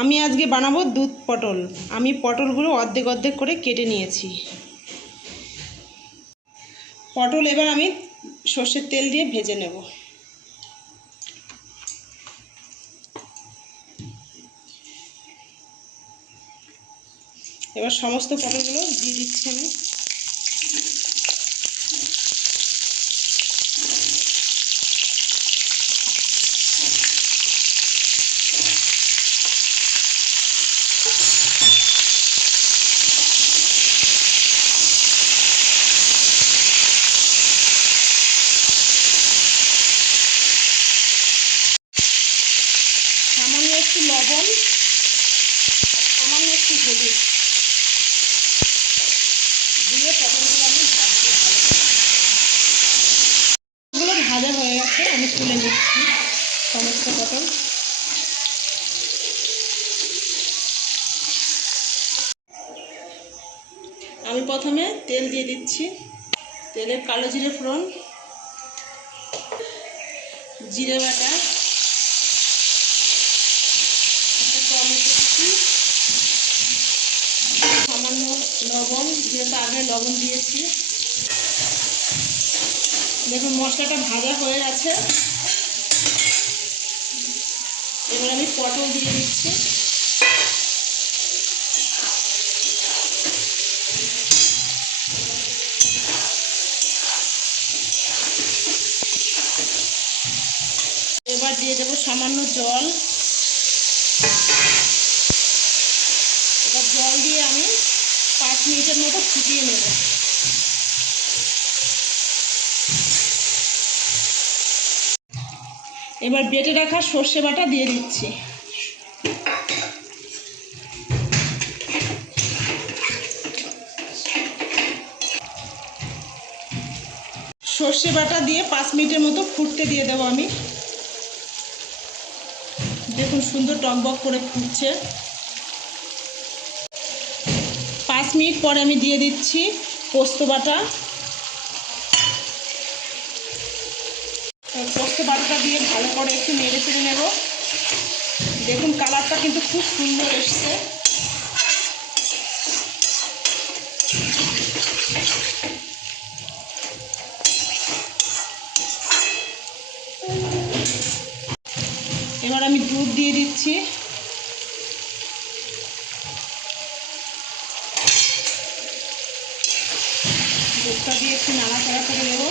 আমি আজকে বানাবো দুধ পটল। আমি পটলগুলো অর্ধেক অর্ধেক করে কেটে নিয়েছি। পটল এবার আমি সর্ষের তেল দিয়ে ভেজে নেব। এবার সমস্ত পটলগুলো দিয়ে দিচ্ছি আমি। সামান্য একটু লবণ আর সামান্য একটু হলুদ দিয়ে পটলগুলো আমি ভাজতে ভালো করে। এগুলো ভাজা হয়ে গেছে, আমি তুলে নিচ্ছি সমস্ত পটল। আমি প্রথমে তেল দিয়ে দিচ্ছি। তেলে কালো জিরে ফোড়ন, জিরে বাটা, একটা টমেটো কুচি, সামান্য লবণ, যেহেতু আগে লবণ দিয়েছি। দেখুন মশলাটা ভাজা হয়ে গেছে। এবার আমি পটল দিয়ে দিচ্ছি। এবার দিয়ে দেবো সামান্য জল। এবার জল দিয়ে আমি 5 মিনিটের মতো ফুটিয়ে নেব। এবার বেটে রাখা সর্ষে বাটা দিয়ে দিচ্ছি। সর্ষে বাটা দিয়ে 5 মিনিটের মতো ফুটতে দিয়ে দেবো আমি। দেখুন সুন্দর টকবক করে ফুটছে। 5 মিনিট পরে আমি দিয়ে দিচ্ছি পোস্ত বাটা। পোস্ত বাটাটা দিয়ে ভালো করে একটু নেড়ে চেড়ে নেব। দেখুন কালারটা কিন্তু খুব সুন্দর এসছে। এবার আমি দুধ দিয়ে দিচ্ছি। দুধটা দিয়ে একটু নাড়াচাড়া করে নেব।